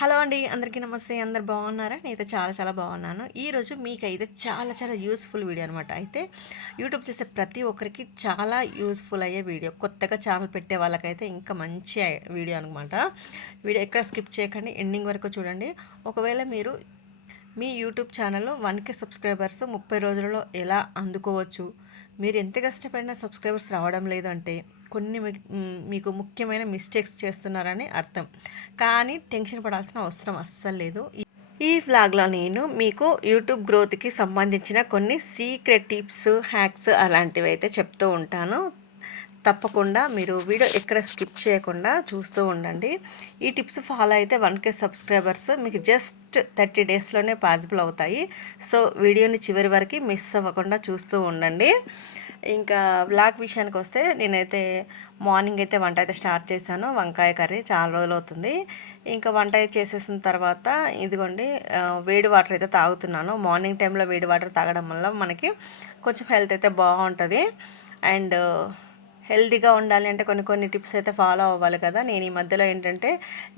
Hello అండి అందరికీ నమస్తే అందరు బాగున్నారా? నేనైతే చాలా చాలా బాగున్నాను. ఈరోజు మీకైతే చాలా చాలా యూస్ఫుల్ వీడియో అనమాట అయితే యూట్యూబ్ చేసే ప్రతి ఒక్కరికి చాలా యూస్ఫుల్ అయ్యే వీడియో కొత్తగా ఛానల్ పెట్టే వాళ్ళకైతే ఇంకా మంచి వీడియో అనమాట వీడియో ఎక్కడ స్కిప్ చేయకండి ఎండింగ్ వరకు చూడండి. ఒకవేళ మీరు మీ యూట్యూబ్ ఛానల్లో వన్ కే సబ్స్క్రైబర్స్ ముప్పై రోజులలో ఎలా అందుకోవచ్చు మీరు ఎంత కష్టపడినా సబ్స్క్రైబర్స్ రావడం లేదు అంటే కొన్ని మీకు ముఖ్యమైన మిస్టేక్స్ చేస్తున్నారని అర్థం. కానీ టెన్షన్ పడాల్సిన అవసరం అస్సలు లేదు. ఈ వ్లాగ్లో నేను మీకు యూట్యూబ్ గ్రోత్కి సంబంధించిన కొన్ని సీక్రెట్ టిప్స్ హ్యాక్స్ అలాంటివి అయితే చెప్తూ ఉంటాను. తప్పకుండా మీరు వీడియో ఎక్కడ స్కిప్ చేయకుండా చూస్తూ ఉండండి. ఈ టిప్స్ ఫాలో అయితే వన్ కే సబ్స్క్రైబర్స్ మీకు జస్ట్ థర్టీ డేస్లోనే పాసిబుల్ అవుతాయి. సో వీడియోని చివరి వరకు మిస్ అవ్వకుండా చూస్తూ ఉండండి. ఇంకా బ్లాక్ విషయానికి వస్తే నేనైతే మార్నింగ్ అయితే వంట అయితే స్టార్ట్ చేశాను. వంకాయ కర్రీ చాలా రోజులు అవుతుంది. ఇంకా వంట చేసేసిన తర్వాత ఇదిగోండి వేడి వాటర్ అయితే తాగుతున్నాను. మార్నింగ్ టైంలో వేడి వాటర్ తాగడం వల్ల మనకి కొంచెం హెల్త్ అయితే బాగుంటుంది. అండ్ హెల్తీగా ఉండాలి అంటే కొన్ని కొన్ని టిప్స్ అయితే ఫాలో అవ్వాలి కదా. నేను ఈ మధ్యలో ఏంటంటే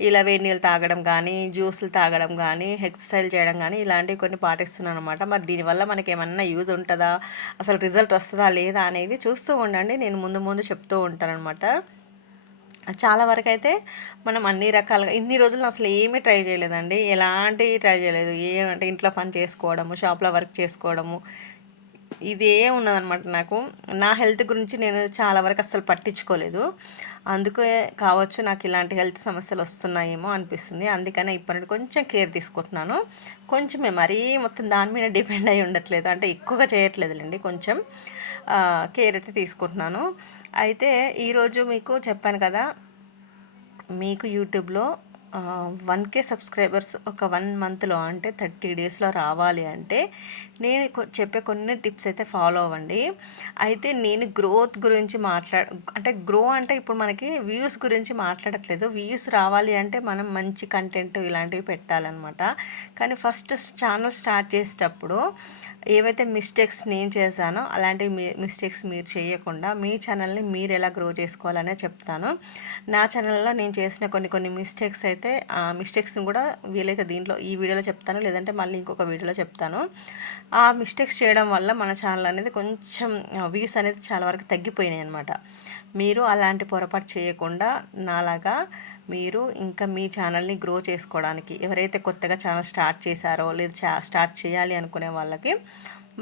ఇలా వేడి నీళ్ళు తాగడం కానీ జ్యూసులు తాగడం కానీ ఎక్సర్సైజ్ చేయడం కానీ ఇలాంటివి కొన్ని పాటిస్తున్నాను అనమాట మరి దీనివల్ల మనకి ఏమన్నా యూజ్ ఉంటుందా? అసలు రిజల్ట్ వస్తుందా? లేదా? అనేది చూస్తూ ఉండండి. నేను ముందు ముందు చెప్తూ ఉంటాను అనమాట చాలా వరకు అయితే మనం అన్ని రకాలుగా ఇన్ని రోజులు అసలు ఏమీ ట్రై చేయలేదండి. ఎలాంటి ట్రై చేయలేదు. ఏమంటే ఇంట్లో పని చేసుకోవడము షాప్లో వర్క్ చేసుకోవడము ఇదే ఉన్నదనమాట నాకు. నా హెల్త్ గురించి నేను చాలా వరకు అస్సలు పట్టించుకోలేదు. అందుకే కావచ్చు నాకు ఇలాంటి హెల్త్ సమస్యలు వస్తున్నాయేమో అనిపిస్తుంది. అందుకనే ఇప్పటి కొంచెం కేర్ తీసుకుంటున్నాను. కొంచెమే మరీ మొత్తం దాని మీద డిపెండ్ అయి ఉండట్లేదు. అంటే ఎక్కువగా చేయట్లేదులేండి కొంచెం కేర్ అయితే తీసుకుంటున్నాను. అయితే ఈరోజు మీకు చెప్పాను కదా మీకు యూట్యూబ్లో వన్ కే సబ్స్క్రైబర్స్ ఒక వన్ మంత్లో అంటే థర్టీ డేస్లో రావాలి అంటే నేను చెప్పే కొన్ని టిప్స్ అయితే ఫాలో అవ్వండి. అయితే నేను గ్రోత్ గురించి మాట్లాడ అంటే గ్రో అంటే ఇప్పుడు మనకి వ్యూస్ గురించి మాట్లాడట్లేదు. వ్యూస్ రావాలి అంటే మనం మంచి కంటెంట్ ఇలాంటివి పెట్టాలన్నమాట. కానీ ఫస్ట్ ఛానల్ స్టార్ట్ చేసేటప్పుడు ఏవైతే మిస్టేక్స్ నేను చేశానో అలాంటి మిస్టేక్స్ మీరు చేయకుండా మీ ఛానల్ని మీరు ఎలా గ్రో చేసుకోవాలనే చెప్తాను. నా ఛానల్లో నేను చేసిన కొన్ని కొన్ని మిస్టేక్స్ అయితే ఆ మిస్టేక్స్ని కూడా వీలైతే దీంట్లో ఈ వీడియోలో చెప్తాను లేదంటే మళ్ళీ ఇంకొక వీడియోలో చెప్తాను. ఆ మిస్టేక్స్ చేయడం వల్ల మన ఛానల్ అనేది కొంచెం వ్యూస్ అనేది చాలా వరకు తగ్గిపోయినాయి అనమాట మీరు అలాంటి పొరపాటు చేయకుండా నాలాగా మీరు ఇంకా మీ ఛానల్ని గ్రో చేసుకోవడానికి ఎవరైతే కొత్తగా ఛానల్ స్టార్ట్ చేశారో లేదా స్టార్ట్ చేయాలి అనుకునే వాళ్ళకి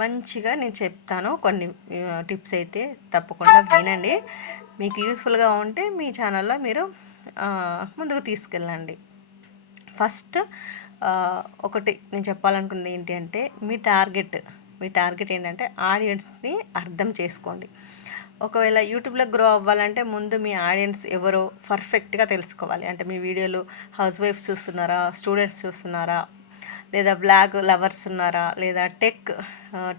మంచిగా నేను చెప్తాను. కొన్ని టిప్స్ అయితే తప్పకుండా వినండి. మీకు యూస్ఫుల్గా ఉంటే మీ ఛానల్లో మీరు ముందుకు తీసుకెళ్ళండి. ఫస్ట్ ఒకటి నేను చెప్పాలనుకున్నది ఏంటి అంటే మీ టార్గెట్ మీ టార్గెట్ ఏంటంటే ఆడియన్స్ని అర్థం చేసుకోండి. ఒకవేళ యూట్యూబ్లో గ్రో అవ్వాలంటే ముందు మీ ఆడియన్స్ ఎవరో పర్ఫెక్ట్గా తెలుసుకోవాలి. అంటే మీ వీడియోలు హౌస్ వైఫ్స్ చూస్తున్నారా స్టూడెంట్స్ చూస్తున్నారా లేదా బ్లాగ్ లవర్స్ ఉన్నారా లేదా టెక్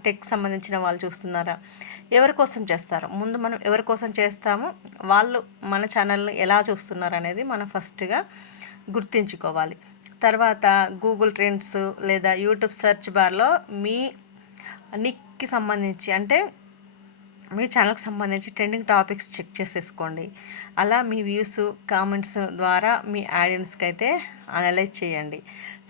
టెక్ సంబంధించిన వాళ్ళు చూస్తున్నారా ఎవరి కోసం చేస్తారు? ముందు మనం ఎవరి కోసం చేస్తామో? వాళ్ళు మన ఛానల్ని ఎలా చూస్తున్నారు అనేది మనం ఫస్ట్గా గుర్తించుకోవాలి. తర్వాత గూగుల్ ట్రెండ్స్ లేదా యూట్యూబ్ సెర్చ్ బార్లో మీ నిక్కి సంబంధించి అంటే మీ ఛానల్కి సంబంధించి ట్రెండింగ్ టాపిక్స్ చెక్ చేసేసుకోండి. అలా మీ వ్యూస్ కామెంట్స్ ద్వారా మీ ఆడియన్స్కి అయితే అనలైజ్ చేయండి.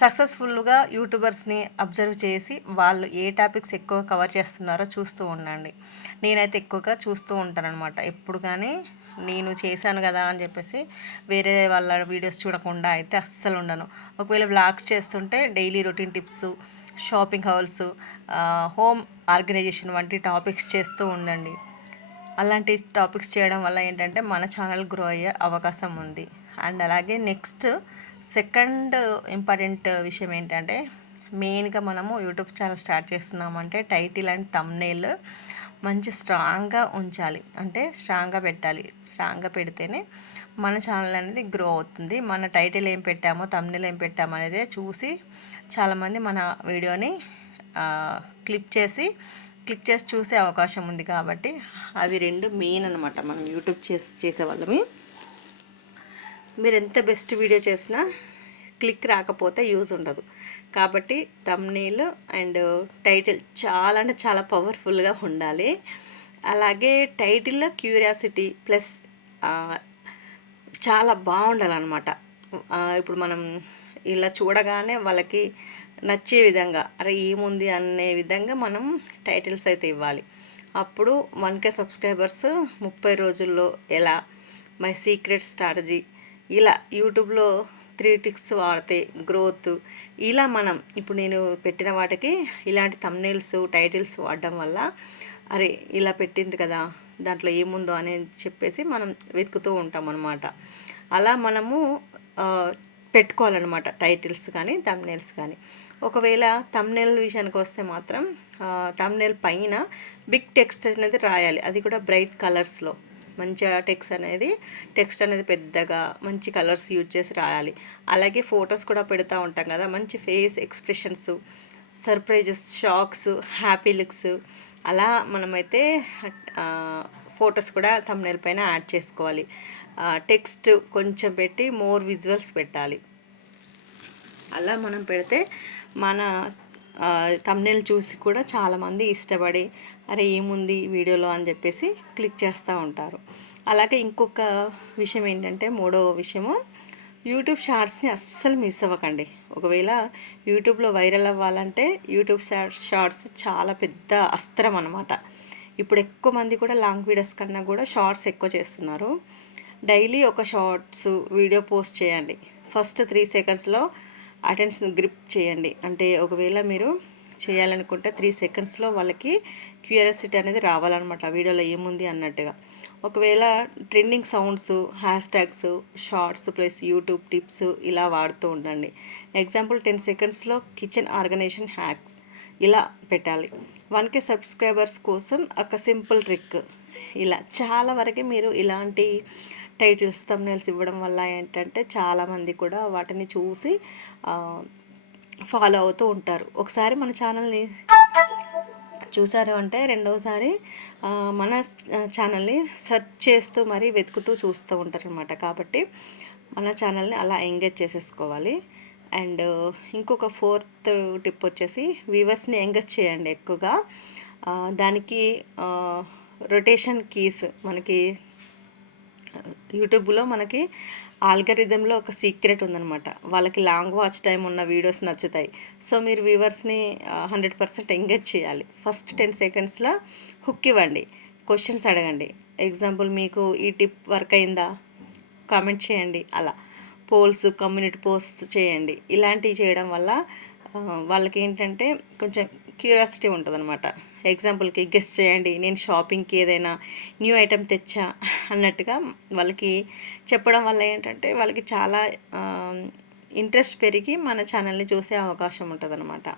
సక్సెస్ఫుల్గా యూట్యూబర్స్ని అబ్జర్వ్ చేసి వాళ్ళు ఏ టాపిక్స్ ఎక్కువ కవర్ చేస్తున్నారో చూస్తూ ఉండండి. నేనైతే ఎక్కువగా చూస్తూ ఉంటానన్నమాట. ఎప్పుడు కానీ నేను చేశాను కదా అని చెప్పేసి వేరే వాళ్ళ వీడియోస్ చూడకుండా అయితే అస్సలు ఉండను. ఒకవేళ బ్లాగ్స్ చేస్తుంటే daily routine tips shopping hauls home organisation వంటి టాపిక్స్ చేస్తూ ఉండండి. అలాంటి టాపిక్స్ చేయడం వల్ల ఏంటంటే మన ఛానల్ గ్రో అయ్యే అవకాశం ఉంది. అండ్ అలాగే నెక్స్ట్ సెకండ్ ఇంపార్టెంట్ విషయం ఏంటంటే మెయిన్గా మనము యూట్యూబ్ ఛానల్ స్టార్ట్ చేస్తున్నామంటే టైటిల్ అండ్ తమ్నేల్ మంచి స్ట్రాంగ్గా ఉంచాలి. అంటే స్ట్రాంగ్గా పెట్టాలి. స్ట్రాంగ్గా పెడితేనే మన ఛానల్ అనేది గ్రో అవుతుంది. మన టైటిల్ ఏం పెట్టామో తమ్నిల్ ఏం పెట్టామో అనేది చూసి చాలామంది మన వీడియోని క్లిక్ చేసి క్లిక్ చేసి చూసే అవకాశం ఉంది కాబట్టి అవి రెండు మెయిన్ అనమాట మనం యూట్యూబ్ చేసి చేసే వాళ్ళమి మీరు ఎంత బెస్ట్ వీడియో చేసినా క్లిక్ రాకపోతే యూజ్ ఉండదు. కాబట్టి తమ్నీల్ అండ్ టైటిల్ చాలా అంటే చాలా పవర్ఫుల్గా ఉండాలి. అలాగే టైటిల్లో క్యూరియాసిటీ ప్లస్ చాలా బాగుండాలన్నమాట. ఇప్పుడు మనం ఇలా చూడగానే వాళ్ళకి నచ్చే విధంగా అరే ఏముంది అనే విధంగా మనం టైటిల్స్ అయితే ఇవ్వాలి. అప్పుడు వన్ కే సబ్స్క్రైబర్స్ ముప్పై రోజుల్లో ఎలా మై సీక్రెట్ స్ట్రాటజీ ఇలా యూట్యూబ్లో త్రీ టిక్స్ వాడితే గ్రోత్ ఇలా మనం ఇప్పుడు నేను పెట్టిన వాటికి ఇలాంటి తమ్నేల్స్ టైటిల్స్ వాడడం వల్ల అరే ఇలా పెట్టింది కదా దాంట్లో ఏముందో అని చెప్పేసి మనం వెతుకుతూ ఉంటాం అనమాట అలా మనము పెట్టుకోవాలన్నమాట టైటిల్స్ కానీ తమ్నేల్స్ కానీ. ఒకవేళ తమ్నేల్ విషయానికి వస్తే మాత్రం తమ్నేల్ పైన బిగ్ టెక్స్ట్ అనేది రాయాలి. అది కూడా బ్రైట్ కలర్స్లో మంచిగా టెక్స్ట్ అనేది టెక్స్ట్ అనేది పెద్దగా మంచి కలర్స్ యూజ్ చేసి రాయాలి. అలాగే ఫొటోస్ కూడా పెడతా ఉంటాం కదా మంచి face expressions surprises shocks happy looks అలా మనమైతే ఫొటోస్ కూడా తమ్నెల్ పైన యాడ్ చేసుకోవాలి. టెక్స్ట్ కొంచెం పెట్టి మోర్ విజువల్స్ పెట్టాలి. అలా మనం పెడితే మన తమ్నెల్ చూసి కూడా చాలామంది ఇష్టపడి అరే ఏముంది వీడియోలో? అని చెప్పేసి క్లిక్ చేస్తూ ఉంటారు. అలాగే ఇంకొక విషయం ఏంటంటే మూడో విషయము యూట్యూబ్ షార్ట్స్ని అస్సలు మిస్ అవ్వకండి. ఒకవేళ యూట్యూబ్లో వైరల్ అవ్వాలంటే యూట్యూబ్ షార్ట్స్ చాలా పెద్ద అస్త్రం అనమాట ఇప్పుడు ఎక్కువ మంది కూడా లాంగ్ వీడియోస్ కన్నా కూడా షార్ట్స్ ఎక్కువ చేస్తున్నారు. డైలీ ఒక షార్ట్స్ వీడియో పోస్ట్ చేయండి. ఫస్ట్ త్రీ సెకండ్స్లో అటెన్షన్ గ్రిప్ చేయండి. అంటే ఒకవేళ మీరు చేయాలనుకుంటే త్రీ సెకండ్స్లో వాళ్ళకి క్యూరియాసిటీ అనేది రావాలన్నమాట. వీడియోలో ఏముంది అన్నట్టుగా. ఒకవేళ trending sounds hashtags shorts plus YouTube tips ఇలా వాడుతూ ఉండండి. ఎగ్జాంపుల్ టెన్ సెకండ్స్లో కిచెన్ ఆర్గనైజేషన్ హ్యాక్స్ ఇలా పెట్టాలి. వన్ కే సబ్స్క్రైబర్స్ కోసం ఒక సింపుల్ ట్రిక్. ఇలా చాలా వరకు మీరు ఇలాంటి టైటిల్స్ తమ్నేల్స్ ఇవ్వడం వల్ల ఏంటంటే చాలామంది కూడా వాటిని చూసి ఫాలో అవుతూ ఉంటారు. ఒకసారి మన ఛానల్ని చూసారు అంటే రెండవసారి మన ఛానల్ని సెర్చ్ చేస్తూ మరీ వెతుకుతూ చూస్తూ ఉంటారనమాట కాబట్టి మన ఛానల్ని అలా ఎంగేజ్ చేసేసుకోవాలి. అండ్ ఇంకొక ఫోర్త్ టిప్ వచ్చేసి వ్యూవర్స్ని ఎంగేజ్ చేయండి ఎక్కువగా. దానికి రొటేషన్ కీస్ మనకి యూట్యూబ్లో మనకి ఆల్గరిథంలో ఒక సీక్రెట్ ఉందనమాట వాళ్ళకి లాంగ్ వాచ్ టైం ఉన్న వీడియోస్ నచ్చుతాయి. సో మీరు వ్యూవర్స్ని హండ్రెడ్ పర్సెంట్ ఎంగేజ్ చేయాలి. ఫస్ట్ టెన్ సెకండ్స్లో హుక్ ఇవ్వండి. క్వశ్చన్స్ అడగండి. ఎగ్జాంపుల్ మీకు ఈ టిప్ వర్క్ అయిందా? కామెంట్ చేయండి. అలా. పోల్స్ కమ్యూనిటీ పోస్ట్ చేయండి. ఇలాంటివి చేయడం వల్ల వాళ్ళకి ఏంటంటే కొంచెం క్యూరియాసిటీ ఉంటుంది అనమాట ఎగ్జాంపుల్కి గెస్ట్ చేయండి నేను షాపింగ్కి ఏదైనా న్యూ ఐటెం తెచ్చా అన్నట్టుగా వాళ్ళకి చెప్పడం వల్ల ఏంటంటే వాళ్ళకి చాలా ఇంట్రెస్ట్ పెరిగి మన ఛానల్ని చూసే అవకాశం ఉంటుంది అనమాట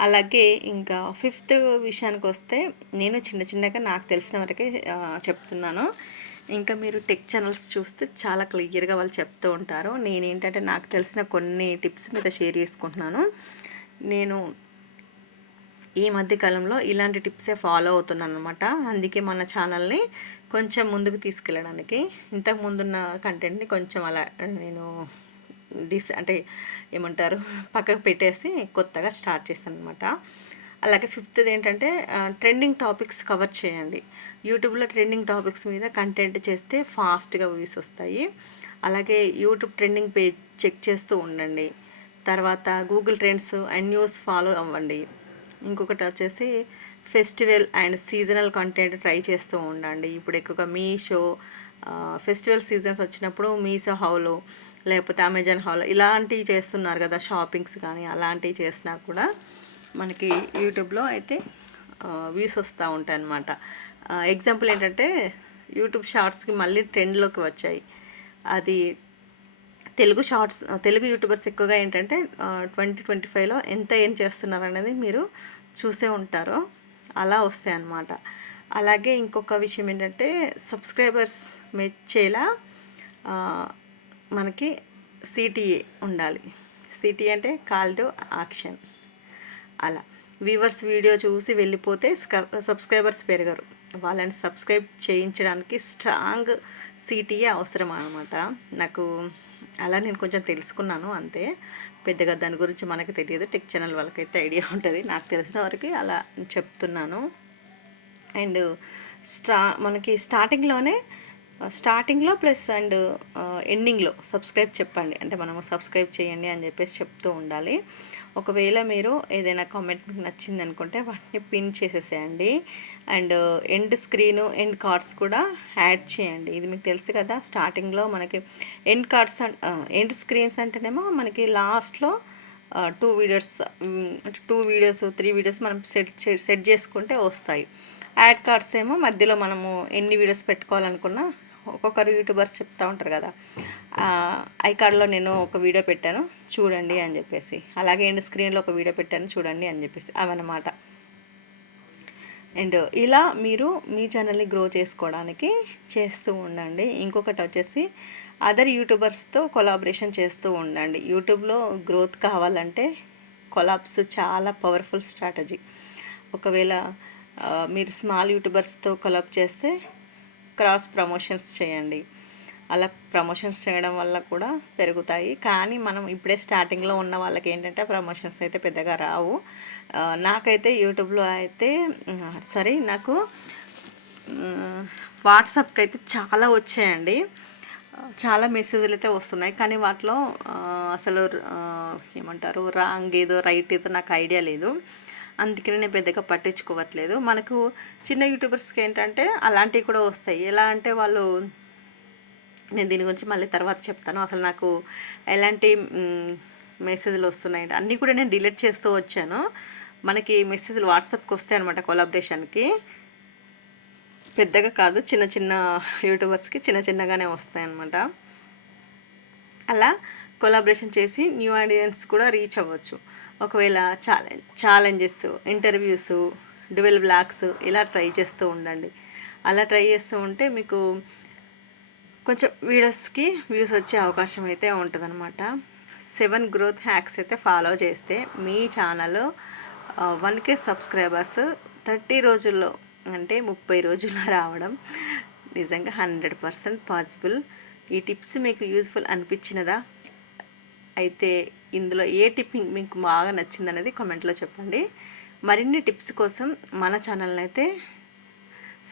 అలాగే ఇంకా ఫిఫ్త్ విషయానికి వస్తే నేను చిన్న చిన్నగా నాకు తెలిసిన వరకే చెప్తున్నాను. ఇంకా మీరు టెక్ ఛానల్స్ చూస్తే చాలా క్లియర్గా వాళ్ళు చెప్తూ ఉంటారు. నేనేంటంటే నాకు తెలిసిన కొన్ని టిప్స్ మీద షేర్ చేసుకుంటున్నాను. నేను ఈ మధ్య కాలంలో ఇలాంటి టిప్సే ఫాలో అవుతున్నాను అనమాట అందుకే మన ఛానల్ని కొంచెం ముందుకు తీసుకెళ్ళడానికి ఇంతకు ముందున్న కంటెంట్ని కొంచెం అలా నేను డిస్ అంటే ఏమంటారు పక్కకు పెట్టేసి కొత్తగా స్టార్ట్ చేశాను అనమాట అలాగే ఫిఫ్త్ది ఏంటంటే ట్రెండింగ్ టాపిక్స్ కవర్ చేయండి. యూట్యూబ్లో ట్రెండింగ్ టాపిక్స్ మీద కంటెంట్ చేస్తే ఫాస్ట్గా వ్యూస్ వస్తాయి. అలాగే యూట్యూబ్ ట్రెండింగ్ పేజ్ చెక్ చేస్తూ ఉండండి. తర్వాత Google trends and news follow అవ్వండి. ఇంకొకటి వచ్చేసి festival and seasonal content try చేస్తూ ఉండండి. ఇప్పుడు ఎక్కువగా మీషో ఫెస్టివల్ సీజన్స్ వచ్చినప్పుడు మీషో హౌలో లేకపోతే అమెజాన్ హాల్ ఇలాంటివి చేస్తున్నారు కదా షాపింగ్స్ కానీ అలాంటివి చేసినా కూడా మనకి యూట్యూబ్లో అయితే వ్యూస్ వస్తూ ఉంటాయి అన్నమాట ఎగ్జాంపుల్ ఏంటంటే యూట్యూబ్ షార్ట్స్కి మళ్ళీ ట్రెండ్లోకి వచ్చాయి. అది తెలుగు షార్ట్స్ తెలుగు యూట్యూబర్స్ ఎక్కువగా ఏంటంటే ట్వంటీ ట్వంటీ ఫైవ్లో ఎంత ఏం చేస్తున్నారు అనేది మీరు చూసే ఉంటారో. అలా వస్తాయి అన్నమాట. అలాగే ఇంకొక విషయం ఏంటంటే సబ్స్క్రైబర్స్ మెచ్చేలా మనకి సిటీఏ ఉండాలి. సిటీ అంటే కాల్ టు యాక్షన్. అలా. వ్యూవర్స్ వీడియో చూసి వెళ్ళిపోతే సబ్స్క్రైబర్స్ పెరగరు. వాళ్ళని సబ్స్క్రైబ్ చేయించడానికి స్ట్రాంగ్ సిటీఏ అవసరం అనమాట నాకు అలా నేను కొంచెం తెలుసుకున్నాను అంతే. పెద్దగా దాని గురించి మనకి తెలియదు. టెక్ ఛానల్ వాళ్ళకైతే ఐడియా ఉంటుంది. నాకు తెలిసిన వరకు అలా చెప్తున్నాను. అండ్ స్టా మనకి స్టార్టింగ్లోనే స్టార్టింగ్లో ప్లస్ అండ్ ఎండింగ్లో సబ్స్క్రైబ్ చెప్పండి. అంటే మనము సబ్స్క్రైబ్ చేయండి అని చెప్పేసి చెప్తూ ఉండాలి. ఒకవేళ మీరు ఏదైనా కామెంట్ మీకు నచ్చింది అనుకుంటే వాటిని పిన్ చేసేసేయండి. And end screen end cards కూడా యాడ్ చేయండి. ఇది మీకు తెలుసు కదా స్టార్టింగ్లో మనకి ఎండ్ కార్డ్స్ ఎండ్ స్క్రీన్స్ అంటేనేమో మనకి లాస్ట్లో two videos two videos three videos మనం సెట్ సెట్ చేసుకుంటే వస్తాయి. యాడ్ కార్డ్స్ ఏమో మధ్యలో మనము ఎన్ని వీడియోస్ పెట్టుకోవాలనుకున్నా ఒక్కొక్కరు యూట్యూబర్స్ చెప్తూ ఉంటారు కదా. ఐకార్డ్లో నేను ఒక వీడియో పెట్టాను చూడండి అని చెప్పేసి. అలాగే ఎండ్ స్క్రీన్లో ఒక వీడియో పెట్టాను చూడండి అని చెప్పేసి. అవన్నమాట. అండ్ ఇలా మీరు మీ ఛానల్ని గ్రో చేసుకోవడానికి చేస్తూ ఉండండి. ఇంకొకటి వచ్చేసి అదర్ యూట్యూబర్స్తో కొలాబరేషన్ చేస్తూ ఉండండి. యూట్యూబ్లో గ్రోత్ కావాలంటే కొలాబ్స్ చాలా పవర్ఫుల్ స్ట్రాటజీ. ఒకవేళ మీరు స్మాల్ యూట్యూబర్స్తో కొలాబ్ చేస్తే క్రాస్ ప్రమోషన్స్ చేయండి. అలా ప్రమోషన్స్ చేయడం వల్ల కూడా పెరుగుతాయి. కానీ మనం ఇప్పుడే స్టార్టింగ్లో ఉన్న వాళ్ళకి ఏంటంటే ప్రమోషన్స్ అయితే పెద్దగా రావు. నాకైతే యూట్యూబ్లో అయితే సరే నాకు వాట్సాప్కి అయితే చాలా వచ్చాయండి. చాలా మెసేజ్లు అయితే వస్తున్నాయి. కానీ వాటిలో అసలు ఏమంటారు రాంగ్ ఏదో రైట్ ఏదో నాకు ఐడియా లేదు. అందుకని నేను పెద్దగా పట్టించుకోవట్లేదు. మనకు చిన్న యూట్యూబర్స్కి ఏంటంటే అలాంటివి కూడా వస్తాయి. ఎలా అంటే వాళ్ళు నేను దీని గురించి మళ్ళీ తర్వాత చెప్తాను. అసలు నాకు ఎలాంటి మెసేజ్లు వస్తున్నాయి అన్నీ కూడా నేను డిలీట్ చేస్తూ వచ్చాను. మనకి మెసేజ్లు వాట్సాప్కి వస్తాయి అనమాట కొలాబరేషన్కి. పెద్దగా కాదు చిన్న చిన్న యూట్యూబర్స్కి చిన్న చిన్నగానే వస్తాయి అనమాట అలా కొలాబరేషన్ చేసి న్యూ ఆడియన్స్ కూడా రీచ్ అవ్వచ్చు. ఒకవేళ challenge challenges interviews dual blogs ఇలా ట్రై చేస్తూ ఉండండి. అలా ట్రై చేస్తూ ఉంటే మీకు కొంచెం వీడియోస్కి వ్యూస్ వచ్చే అవకాశం అయితే ఉంటుందన్నమాట. సెవెన్ గ్రోత్ హ్యాక్స్ అయితే ఫాలో చేస్తే మీ channel one K subscribers thirty రోజుల్లో అంటే ముప్పై రోజుల్లో రావడం నిజంగా హండ్రెడ్ పర్సెంట్ పాసిబుల్ ఈ టిప్స్ మీకు యూజ్ఫుల్ అనిపించినదా? అయితే ఇందులో ఏ టిప్ మీకు బాగా నచ్చింది అనేది కామెంట్లో చెప్పండి. మరిన్ని టిప్స్ కోసం మన ఛానల్ని అయితే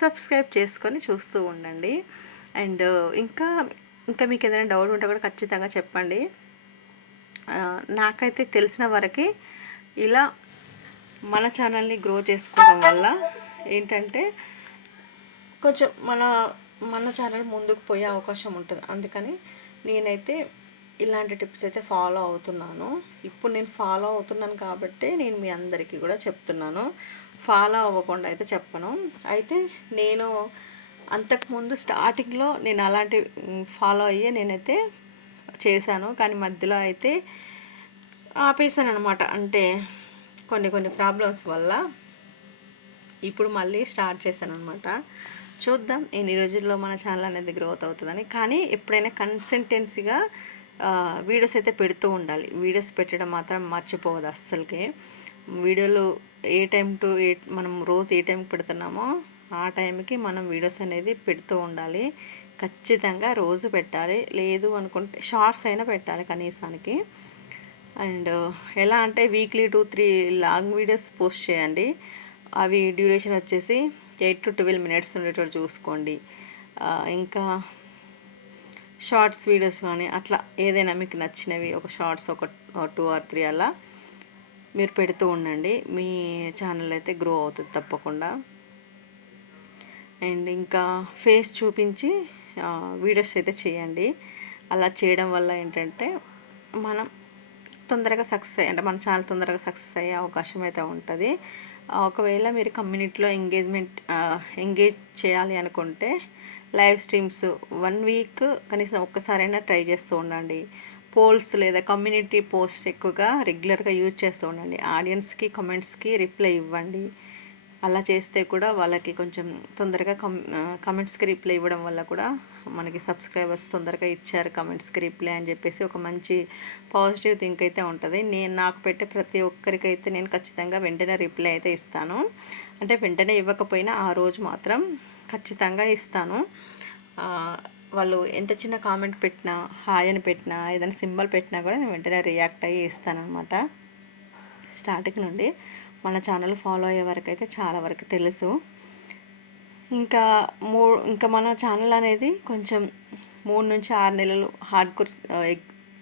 సబ్స్క్రైబ్ చేసుకొని చూస్తూ ఉండండి. అండ్ ఇంకా ఇంకా మీకు ఏదైనా డౌట్ ఉంటే కూడా ఖచ్చితంగా చెప్పండి. నాకైతే తెలిసిన వరకు ఇలా మన ఛానల్ని గ్రో చేసుకోవడం వల్ల ఏంటంటే కొంచెం మన మన ఛానల్ ముందుకు పోయే అవకాశం ఉంటుంది. అందుకని నేనైతే ఇలాంటి టిప్స్ అయితే ఫాలో అవుతున్నాను. ఇప్పుడు నేను ఫాలో అవుతున్నాను కాబట్టి నేను మీ అందరికీ కూడా చెప్తున్నాను. ఫాలో అవ్వకుండా అయితే చెప్పను. అయితే నేను అంతకుముందు స్టార్టింగ్లో నేను అలాంటి ఫాలో అయ్యే నేనైతే చేశాను. కానీ మధ్యలో అయితే ఆపేసాను అనమాట అంటే కొన్ని కొన్ని ప్రాబ్లమ్స్ వల్ల ఇప్పుడు మళ్ళీ స్టార్ట్ చేశాను అనమాట చూద్దాం ఎన్ని రోజుల్లో మన ఛానల్ అనేది గ్రోత్ అవుతుందని. కానీ ఎప్పుడైనా కన్సిస్టెన్సీగా వీడియోస్ అయితే పెడుతూ ఉండాలి. వీడియోస్ పెట్టడం మాత్రం మర్చిపోవద్దు అస్సలకే. వీడియోలు ఏ టైం టు ఏ మనం రోజు ఏ టైంకి పెడుతున్నామో ఆ టైంకి మనం వీడియోస్ అనేది పెడుతూ ఉండాలి. ఖచ్చితంగా రోజు పెట్టాలి. లేదు అనుకుంటే షార్ట్స్ అయినా పెట్టాలి కనీసానికి. అండ్ ఎలా అంటే weekly two three long videos post చేయండి. అవి డ్యూరేషన్ వచ్చేసి ఎయిట్ టు ట్వెల్వ్ మినిట్స్ ఉండేటట్టు చూసుకోండి. ఇంకా షార్ట్స్ వీడియోస్ కానీ అట్లా ఏదైనా మీకు నచ్చినవి ఒక షార్ట్స్ ఒక టూ ఆర్ త్రీ అలా మీరు పెడుతూ ఉండండి. మీ ఛానల్ అయితే గ్రో అవుతుంది తప్పకుండా. అండ్ ఇంకా ఫేస్ చూపించి వీడియోస్ అయితే చేయండి. అలా చేయడం వల్ల ఏంటంటే మనం తొందరగా సక్సెస్ అంటే మన ఛానల్ తొందరగా సక్సెస్ అయ్యే అవకాశం అయితే ఉంటుంది. ఒకవేళ మీరు కమ్యూనిటీలో ఎంగేజ్మెంట్ ఎంగేజ్ చేయాలి అనుకుంటే లైవ్ స్ట్రీమ్స్ వన్ వీక్ కనీసం ఒక్కసారైనా ట్రై చేస్తూ ఉండండి. పోల్స్ లేదా కమ్యూనిటీ పోస్ట్ ఎక్కువగా రెగ్యులర్గా యూజ్ చేస్తూ ఉండండి. ఆడియన్స్కి కమెంట్స్కి రిప్లై ఇవ్వండి. అలా చేస్తే కూడా వాళ్ళకి కొంచెం తొందరగా కమ్ కమెంట్స్కి రిప్లై ఇవ్వడం వల్ల కూడా మనకి సబ్స్క్రైబర్స్ తొందరగా ఇచ్చారు కమెంట్స్కి రిప్లై అని చెప్పేసి ఒక మంచి పాజిటివ్ థింక్ అయితే ఉంటుంది. నేను నాకు పెట్టే ప్రతి ఒక్కరికైతే నేను ఖచ్చితంగా వెంటనే రిప్లై అయితే ఇస్తాను. అంటే వెంటనే ఇవ్వకపోయినా ఆ రోజు మాత్రం ఖచ్చితంగా ఇస్తాను. వాళ్ళు ఎంత చిన్న కామెంట్ పెట్టినా హాయ్ అని పెట్టినా ఏదైనా సింబల్ పెట్టినా కూడా నేను వెంటనే రియాక్ట్ అయ్యి ఇస్తానమాట స్టార్టింగ్ నుండి మన ఛానల్ ఫాలో అయ్యే వరకు అయితే చాలా వరకు తెలుసు. ఇంకా మూ ఇంకా మన ఛానల్ అనేది కొంచెం మూడు నుంచి ఆరు నెలలు హార్డ్ కోర్స్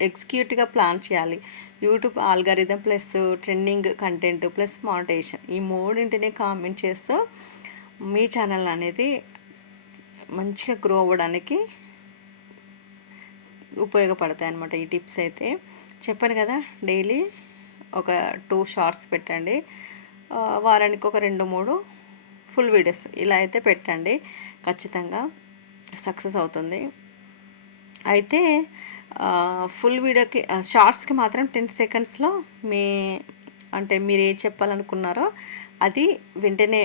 ఎగ్జిక్యూటివ్గా ప్లాన్ చేయాలి. YouTube algorithm plus trending content plus monetisation ఈ మూడింటిని కామెంట్ చేస్తూ మీ ఛానల్ అనేది మంచిగా గ్రో అవ్వడానికి ఉపయోగపడతాయి అన్నమాట ఈ టిప్స్ అయితే. చెప్పాను కదా డైలీ ఒక టూ షార్ట్స్ పెట్టండి. వారానికి ఒక రెండు మూడు ఫుల్ వీడియోస్ ఇలా అయితే పెట్టండి. ఖచ్చితంగా సక్సెస్ అవుతుంది. అయితే ఫుల్ వీడియోకి షార్ట్స్కి మాత్రం టెన్ సెకండ్స్లో మీ అంటే మీరు ఏ చెప్పాలనుకున్నారో అది వెంటనే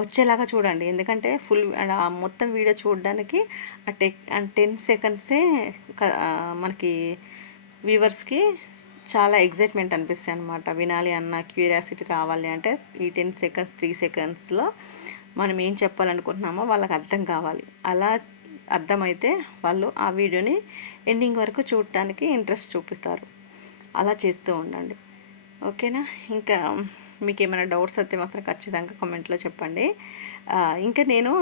వచ్చేలాగా చూడండి. ఎందుకంటే ఫుల్ మొత్తం వీడియో చూడడానికి ఆ టెక్ టెన్ సెకండ్సే మనకి వ్యూవర్స్కి చాలా ఎగ్జైట్మెంట్ అనిపిస్తాయి అనమాట వినాలి అన్న క్యూరియాసిటీ రావాలి అంటే ఈ టెన్ సెకండ్స్ త్రీ సెకండ్స్లో మనం ఏం చెప్పాలనుకుంటున్నామో వాళ్ళకి అర్థం కావాలి. అలా అర్థమైతే వాళ్ళు ఆ వీడియోని ఎండింగ్ వరకు చూడటానికి ఇంట్రెస్ట్ చూపిస్తారు. అలా చేస్తూ ఉండండి. ఓకేనా? ఇంకా మీకు ఏమైనా డౌట్స్ అయితే మాత్రం ఖచ్చితంగా కామెంట్లో చెప్పండి. ఇంకా నేను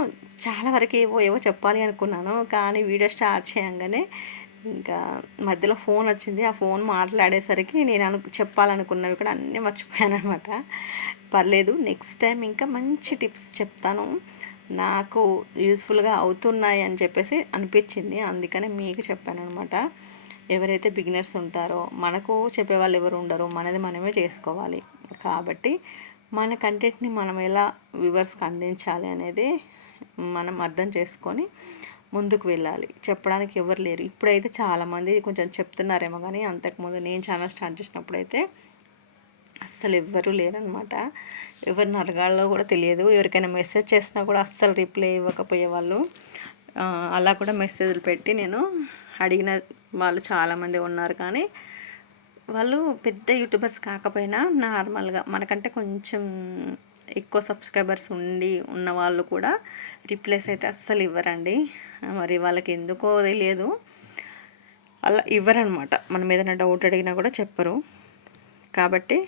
చాలా వరకు ఏవో ఏవో చెప్పాలి అనుకున్నాను కానీ వీడియో స్టార్ట్ చేయంగానే ఇంకా మధ్యలో ఫోన్ వచ్చింది. ఆ ఫోన్ మాట్లాడేసరికి నేను అను చెప్పాలనుకున్నవి కూడా అన్నీ మర్చిపోయాను అనమాట. పర్లేదు నెక్స్ట్ టైం ఇంకా మంచి టిప్స్ చెప్తాను. నాకు యూస్ఫుల్గా అవుతున్నాయి అని చెప్పేసి అనిపించింది. అందుకనే మీకు చెప్పాను అనమాట. ఎవరైతే బిగినర్స్ ఉంటారో మనకు చెప్పేవాళ్ళు ఎవరు ఉండరు. మనది మనమే చేసుకోవాలి. కాబట్టి మన కంటెంట్ని మనం ఎలా వ్యూవర్స్కి అందించాలి అనేది మనం అర్థం చేసుకొని ముందుకు వెళ్ళాలి. చెప్పడానికి ఎవరు లేరు. ఇప్పుడైతే చాలామంది కొంచెం చెప్తున్నారేమో కానీ అంతకుముందు నేను ఛానల్ స్టార్ట్ చేసినప్పుడు అయితే అస్సలు ఎవ్వరూ లేరనమాట ఎవరిని అడగాలో కూడా తెలియదు. ఎవరికైనా మెసేజ్ చేసినా కూడా అస్సలు రిప్లై ఇవ్వకపోయేవాళ్ళు అలా కూడా మెసేజ్లు పెట్టి నేను అడిగిన వాళ్ళు చాలామంది ఉన్నారు కానీ వాళ్ళు పెద్ద యూట్యూబర్స్ కాకపోయినా నార్మల్గా మనకంటే కొంచెం ఎక్కువ సబ్స్క్రైబర్స్ ఉండి ఉన్న వాళ్ళు కూడా రిప్లేస్ అయితే అస్సలు ఇవ్వరండి. మరి వాళ్ళకి ఎందుకో తెలియదు. అలా ఇవ్వరనమాట. మనం ఏదైనా డౌట్ అడిగినా కూడా చెప్పరు. కాబట్టి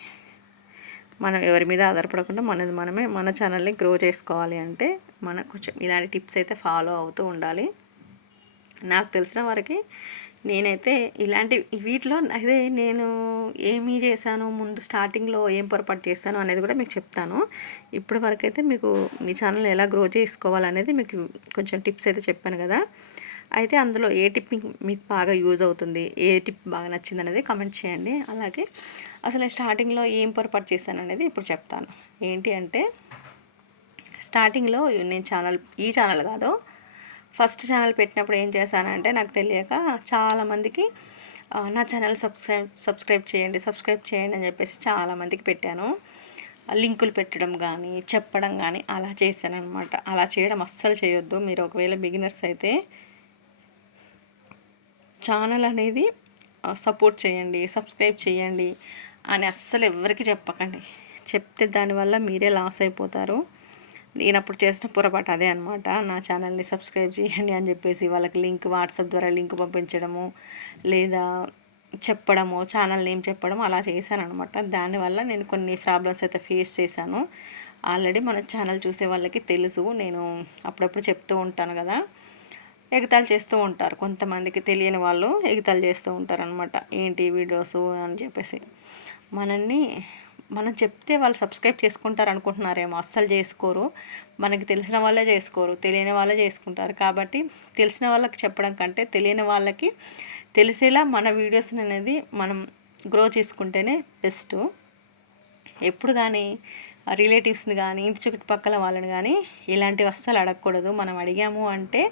మనం ఎవరి మీద ఆధారపడకుండా మనది మనమే మన ఛానల్ని గ్రో చేసుకోవాలి అంటే మన కొంచెం ఇలాంటి టిప్స్ అయితే ఫాలో అవుతూ ఉండాలి. నాకు తెలిసిన వారికి నేనైతే ఇలాంటి వీటిలో అదే నేను ఏమి చేశాను ముందు స్టార్టింగ్లో ఏం పొరపాటు చేశాను అనేది కూడా మీకు చెప్తాను. ఇప్పటి వరకు అయితే మీకు మీ ఛానల్ ఎలా గ్రో చేసుకోవాలనేది మీకు కొంచెం టిప్స్ అయితే చెప్పాను కదా. అయితే అందులో ఏ టిప్ మీకు బాగా యూజ్ అవుతుంది ఏ టిప్ బాగా నచ్చింది అనేది కమెంట్ చేయండి. అలాగే అసలు స్టార్టింగ్లో ఏం పొరపాటు చేశాను అనేది ఇప్పుడు చెప్తాను. ఏంటి అంటే స్టార్టింగ్లో నేను ఛానల్ ఈ ఛానల్ కాదు ఫస్ట్ ఛానల్ పెట్టినప్పుడు ఏం చేశానంటే నాకు తెలియక చాలామందికి నా ఛానల్ సబ్స్క్రైబ్ సబ్స్క్రైబ్ చేయండి సబ్స్క్రైబ్ చేయండి అని చెప్పేసి చాలామందికి పెట్టాను. లింకులు పెట్టడం కానీ చెప్పడం కానీ అలా చేశాను అనమాట అలా చేయడం అస్సలు చేయొద్దు. మీరు ఒకవేళ బిగినర్స్ అయితే ఛానల్ అనేది సపోర్ట్ చేయండి సబ్స్క్రైబ్ చేయండి అని అస్సలు ఎవరికి చెప్పకండి. చెప్తే దానివల్ల మీరే లాస్ అయిపోతారు. నేను అప్పుడు చేసిన పొరపాటు అదే అనమాట నా ఛానల్ని సబ్స్క్రైబ్ చేయండి అని చెప్పేసి వాళ్ళకి లింక్ వాట్సాప్ ద్వారా లింక్ పంపించడము లేదా చెప్పడము ఛానల్ నేమ్ చెప్పడం అలా చేశాను అనమాట దానివల్ల నేను కొన్ని ప్రాబ్లమ్స్ అయితే ఫేస్ చేశాను. ఆల్రెడీ మన ఛానల్ చూసే వాళ్ళకి తెలుసు. నేను అప్పుడప్పుడు చెప్తూ ఉంటాను కదా. ఎగతాలు చేస్తూ ఉంటారు. కొంతమందికి తెలియని వాళ్ళు ఎగతాలు చేస్తూ ఉంటారు అనమాట ఏంటి వీడియోస్ అని చెప్పేసి. మనల్ని మనం చెప్తే వాళ్ళు సబ్స్క్రైబ్ చేసుకుంటారు అనుకుంటున్నారేమో అస్సలు చేసుకోరు. మనకి తెలిసిన వాళ్ళే చేసుకోరు తెలియని వాళ్ళే చేసుకుంటారు. కాబట్టి తెలిసిన వాళ్ళకి చెప్పడం కంటే తెలియని వాళ్ళకి తెలిసేలా మన వీడియోస్ అనేది మనం గ్రో చేసుకుంటేనే బెస్ట్ ఎప్పుడు కానీ రిలేటివ్స్ని కానీ ఇంటి చుట్టుపక్కల వాళ్ళని కానీ ఇలాంటివి అస్సలు అడగకూడదు. మనం అడిగాము అంటే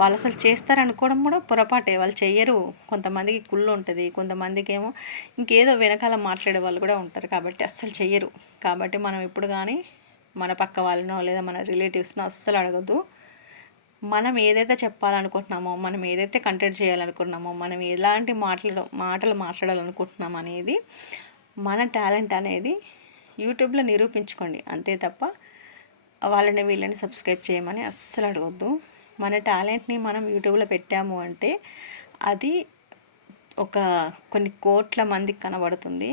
వాళ్ళు అసలు చేస్తారనుకోవడం కూడా పొరపాటే. వాళ్ళు చెయ్యరు. కొంతమందికి కుళ్ళు ఉంటుంది. కొంతమందికి ఏమో ఇంకేదో వెనకాల మాట్లాడే వాళ్ళు కూడా ఉంటారు కాబట్టి అస్సలు చెయ్యరు. కాబట్టి మనం ఇప్పుడు కానీ మన పక్క వాళ్ళనో లేదా మన రిలేటివ్స్నో అస్సలు అడగద్దు. మనం ఏదైతే చెప్పాలనుకుంటున్నామో మనం ఏదైతే కంటెంట్ చేయాలనుకుంటున్నామో మనం ఎలాంటి మాటలు మాటలు మాట్లాడాలనుకుంటున్నాం అనేది మన టాలెంట్ అనేది యూట్యూబ్లో నిరూపించుకోండి. అంతే తప్ప వాళ్ళని వీళ్ళని సబ్స్క్రైబ్ చేయమని అస్సలు అడగొద్దు. మన టాలెంట్ని మనం యూట్యూబ్లో పెట్టాము అంటే అది ఒక కొన్ని కోట్ల మందికి కనబడుతుంది.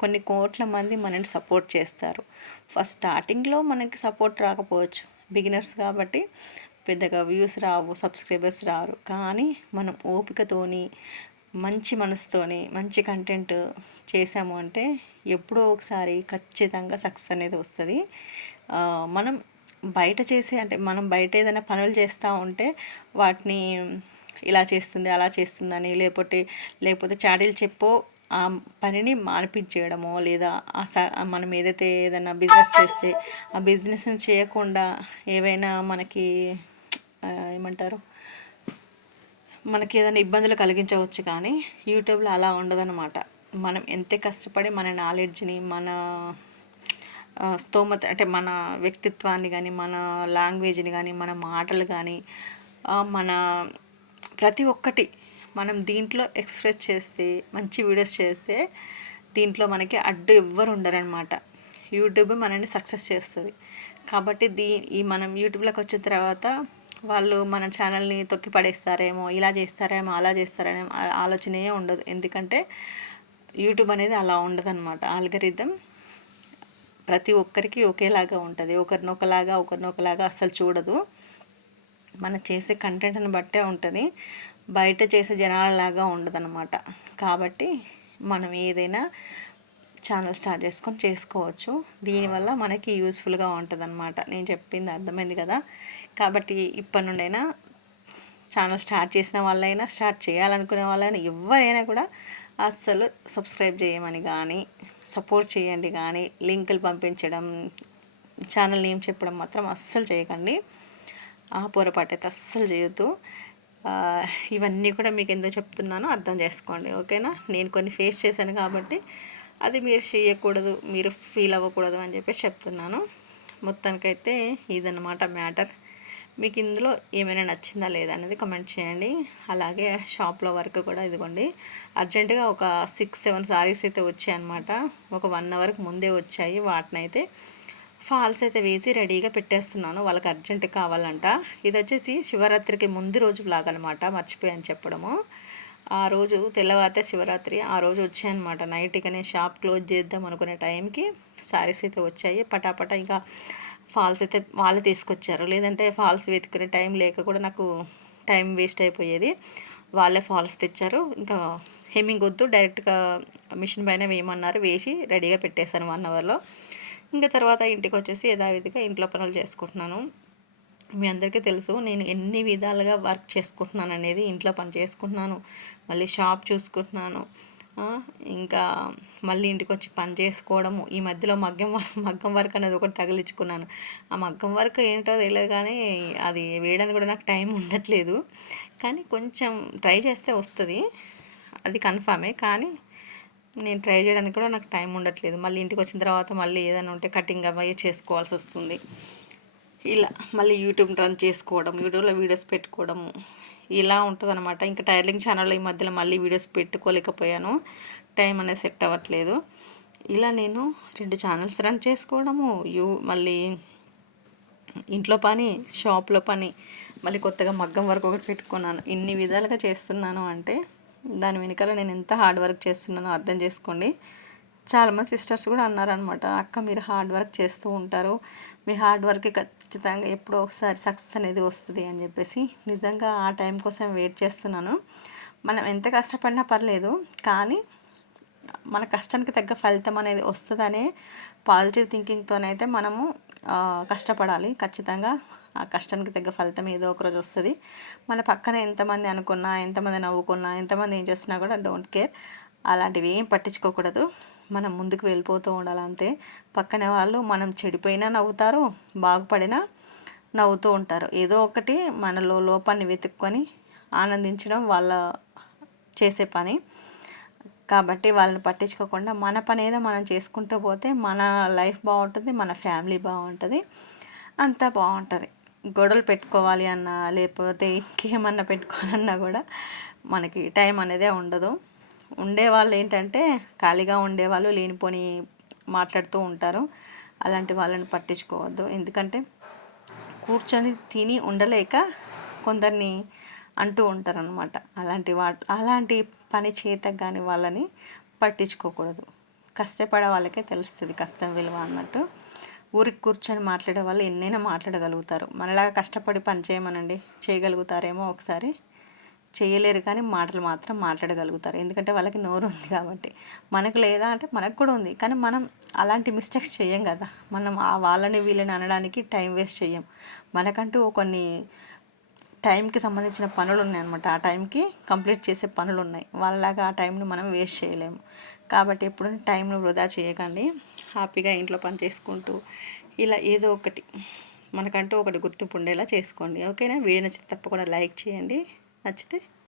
కొన్ని కోట్ల మంది మనని సపోర్ట్ చేస్తారు. ఫస్ట్ స్టార్టింగ్లో మనకి సపోర్ట్ రాకపోవచ్చు. బిగినర్స్ కాబట్టి పెద్దగా వ్యూస్ రావు సబ్స్క్రైబర్స్ రారు. కానీ మనం ఓపికతోని మంచి మనసుతోని మంచి కంటెంట్ చేసాము అంటే ఎప్పుడో ఒకసారి ఖచ్చితంగా సక్సెస్ అనేది వస్తుంది. మనం బయట చేసే అంటే మనం బయట ఏదైనా పనులు చేస్తూ ఉంటే వాటిని ఇలా చేస్తుంది అలా చేస్తుందని లేకపోతే లేకపోతే చాడీలు చెప్పో ఆ పనిని మానిపించేయడమో లేదా మనం ఏదైతే ఏదైనా బిజినెస్ చేస్తే ఆ బిజినెస్ని చేయకుండా ఏవైనా మనకి ఏమంటారు? మనకి ఏదైనా ఇబ్బందులు కలిగించవచ్చు కానీ యూట్యూబ్లో అలా ఉండదన్నమాట. మనం ఎంత కష్టపడి మన నాలెడ్జ్ని మన స్తోమత అంటే మన వ్యక్తిత్వాన్ని కానీ మన లాంగ్వేజ్ని కానీ మన మాటలు కానీ మన ప్రతి ఒక్కటి మనం దీంట్లో ఎక్స్ప్రెస్ చేస్తే మంచి వీడియోస్ చేస్తే దీంట్లో మనకి అడ్డు ఎవ్వరు ఉండరనమాట యూట్యూబ్ మనల్ని సక్సెస్ చేస్తుంది. కాబట్టి దీ ఈ మనం యూట్యూబ్లోకి వచ్చిన తర్వాత వాళ్ళు మన ఛానల్ని తొక్కి పడేస్తారేమో ఇలా చేస్తారేమో అలా చేస్తారేమో ఆలోచనే ఉండదు. ఎందుకంటే యూట్యూబ్ అనేది అలా ఉండదన్నమాట. ఆల్గరిథం ప్రతి ఒక్కరికి ఒకేలాగా ఉంటుంది. ఒకరినొకలాగా ఒకరినొకలాగా అస్సలు చూడదు. మన చేసే కంటెంట్ని బట్టే ఉంటుంది. బయట చేసే జనాలలాగా ఉండదన్నమాట. కాబట్టి మనం ఏదైనా ఛానల్ స్టార్ట్ చేసుకొని చేసుకోవచ్చు. దీనివల్ల మనకి యూస్ఫుల్గా ఉంటుంది అనమాట నేను చెప్పింది అర్థమైంది కదా? కాబట్టి ఇప్పటి నుండైనా ఛానల్ స్టార్ట్ చేసిన వాళ్ళైనా స్టార్ట్ చేయాలనుకునే వాళ్ళైనా ఎవరైనా కూడా అస్సలు సబ్స్క్రైబ్ చేయమని కానీ సపోర్ట్ చేయండి కానీ లింకులు పంపించడం ఛానల్ నేమ్ చెప్పడం మాత్రం అస్సలు చేయకండి. ఆ పొరపాటు అయితే అస్సలు చేయొద్దు. ఇవన్నీ కూడా మీకు ఎందుకు చెప్తున్నానో అర్థం చేసుకోండి ఓకేనా? నేను కొన్ని ఫేస్ చేశాను కాబట్టి అది మీరు చేయకూడదు మీరు ఫీల్ అవ్వకూడదు అని చెప్పేసి చెప్తున్నాను. మొత్తానికైతే ఇదన్నమాట మ్యాటర్ మీకు ఇందులో ఏమైనా నచ్చిందా లేదా అనేది కమెంట్ చేయండి. అలాగే షాప్లో వర్క్ కూడా ఇదిగోండి. అర్జెంటుగా ఒక సిక్స్ సెవెన్ సారీస్ అయితే వచ్చాయి అనమాట ఒక వన్ అవర్కి ముందే వచ్చాయి వాటినైతే. ఫాల్స్ అయితే వేసి రెడీగా పెట్టేస్తున్నాను. వాళ్ళకి అర్జెంట్ కావాలంట. ఇది వచ్చేసి శివరాత్రికి ముందు రోజు బ్లాగ్ అనమాట మర్చిపోయాను చెప్పడము. ఆ రోజు తెల్లవారితే శివరాత్రి ఆ రోజు వచ్చాయన్నమాట నైట్ ఇక నేను షాప్ క్లోజ్ చేద్దాం అనుకునే టైంకి శారీస్ అయితే వచ్చాయి. పటాపట ఇంకా ఫాల్స్ అయితే వాళ్ళు తీసుకొచ్చారు. లేదంటే ఫాల్స్ వెతుకునే టైం లేక కూడా నాకు టైం వేస్ట్ అయిపోయేది. వాళ్ళే ఫాల్స్ తెచ్చారు. ఇంకా హెమ్మింగ్ వద్దు డైరెక్ట్గా మిషన్ పైన వేయమన్నారు. వేసి రెడీగా పెట్టేశాను వన్ అవర్లో. ఇంకా తర్వాత ఇంటికి వచ్చేసి యథావిధిగా ఇంట్లో పనులు చేసుకుంటున్నాను. మీ అందరికీ తెలుసు నేను ఎన్ని విధాలుగా వర్క్ చేసుకుంటున్నాను అనేది ఇంట్లో పని చేసుకుంటున్నాను. మళ్ళీ షాప్ చూసుకుంటున్నాను. ఇంకా మళ్ళీ ఇంటికి వచ్చి పని చేసుకోవడము. ఈ మధ్యలో మగ్గం మగ్గం వర్క్ అనేది ఒకటి తగిలించుకున్నాను. ఆ మగ్గం వర్క్ ఏంటో తెలియదు కానీ అది వేయడానికి కూడా నాకు టైం ఉండట్లేదు. కానీ కొంచెం ట్రై చేస్తే వస్తుంది. అది కన్ఫామే కానీ నేను ట్రై చేయడానికి కూడా నాకు టైం ఉండట్లేదు. మళ్ళీ ఇంటికి వచ్చిన తర్వాత మళ్ళీ ఏదైనా ఉంటే కటింగ్ అవి చేసుకోవాల్సి వస్తుంది. ఇలా మళ్ళీ యూట్యూబ్ రన్ చేసుకోవడం యూట్యూబ్లో వీడియోస్ పెట్టుకోవడము. ఇలా ఉంటుంది అనమాట ఇంకా టైలరింగ్ ఛానల్లో ఈ మధ్యలో మళ్ళీ వీడియోస్ పెట్టుకోలేకపోయాను. టైం అనేది సెట్ అవ్వట్లేదు. ఇలా నేను రెండు ఛానల్స్ రన్ చేసుకోవడము యూ మళ్ళీ ఇంట్లో పని షాప్లో పని మళ్ళీ కొత్తగా మగ్గం వరకు ఒకటి పెట్టుకున్నాను. ఇన్ని విధాలుగా చేస్తున్నాను అంటే దాని వెనకాల నేను ఎంత హార్డ్ వర్క్ చేస్తున్నానో అర్థం చేసుకోండి. చాలామంది సిస్టర్స్ కూడా అన్నారనమాట అక్క మీరు హార్డ్ వర్క్ చేస్తూ ఉంటారు. మీ హార్డ్ వర్క్ ఖచ్చితంగా ఎప్పుడో ఒకసారి సక్సెస్ అనేది వస్తుంది అని చెప్పేసి నిజంగా ఆ టైం కోసం వెయిట్ చేస్తున్నాను. మనం ఎంత కష్టపడినా పర్లేదు కానీ మన కష్టానికి తగ్గ ఫలితం అనేది వస్తుందనే పాజిటివ్ థింకింగ్తోనైతే మనము కష్టపడాలి. ఖచ్చితంగా ఆ కష్టానికి తగ్గ ఫలితం ఏదో ఒక రోజు వస్తుంది. మన పక్కన ఎంతమంది అనుకున్నా ఎంతమంది నవ్వుకున్నా ఎంతమంది ఏం చేస్తున్నా కూడా డోంట్ కేర్. అలాంటివి ఏం పట్టించుకోకూడదు. మనం ముందుకు వెళ్ళిపోతూ ఉండాలి అంతే పక్కన వాళ్ళు మనం చెడిపోయినా నవ్వుతారు బాగుపడినా నవ్వుతూ ఉంటారు. ఏదో ఒకటి మనలో లోపాన్ని వెతుక్కొని ఆనందించడం వాళ్ళ చేసే పని. కాబట్టి వాళ్ళని పట్టించుకోకుండా మన పని ఏదో మనం చేసుకుంటూ పోతే మన లైఫ్ బాగుంటుంది మన ఫ్యామిలీ బాగుంటుంది అంతా బాగుంటుంది. గొడవలు పెట్టుకోవాలి అన్నా లేకపోతే ఇంకేమన్నా పెట్టుకోవాలన్నా కూడా మనకి టైం అనేదే ఉండదు. ఉండేవాళ్ళు ఏంటంటే ఖాళీగా ఉండేవాళ్ళు లేనిపోని మాట్లాడుతూ ఉంటారు. అలాంటి వాళ్ళని పట్టించుకోవద్దు. ఎందుకంటే కూర్చొని తిని ఉండలేక కొందరిని అంటూ ఉంటారనమాట అలాంటి వా అలాంటి పని చేత కానీ వాళ్ళని పట్టించుకోకూడదు. కష్టపడే వాళ్ళకే తెలుస్తుంది కష్టం విలువ అన్నట్టు. ఊరికి కూర్చొని మాట్లాడే వాళ్ళు ఎన్నైనా మాట్లాడగలుగుతారు. మనలాగా కష్టపడి పని చేయమనండి చేయగలుగుతారేమో ఒకసారి. చేయలేరు కానీ మాటలు మాత్రం మాట్లాడగలుగుతారు. ఎందుకంటే వాళ్ళకి నోరు ఉంది కాబట్టి. మనకు లేదా అంటే మనకు కూడా ఉంది. కానీ మనం అలాంటి మిస్టేక్స్ చేయం కదా. మనం ఆ వాళ్ళని వీళ్ళని అనడానికి టైం వేస్ట్ చేయం. మనకంటూ కొన్ని టైంకి సంబంధించిన పనులు ఉన్నాయి అనమాట ఆ టైంకి కంప్లీట్ చేసే పనులు ఉన్నాయి. వాళ్ళలాగా ఆ టైంని మనం వేస్ట్ చేయలేము. కాబట్టి ఎప్పుడు టైంను వృధా చేయకండి. హ్యాపీగా ఇంట్లో పని చేసుకుంటూ ఇలా ఏదో ఒకటి. మనకంటూ ఒకటి గుర్తింపు ఉండేలా చేసుకోండి. ఓకేనా? వీడియో నచ్చితే తప్పకుండా లైక్ చేయండి. నచ్చితే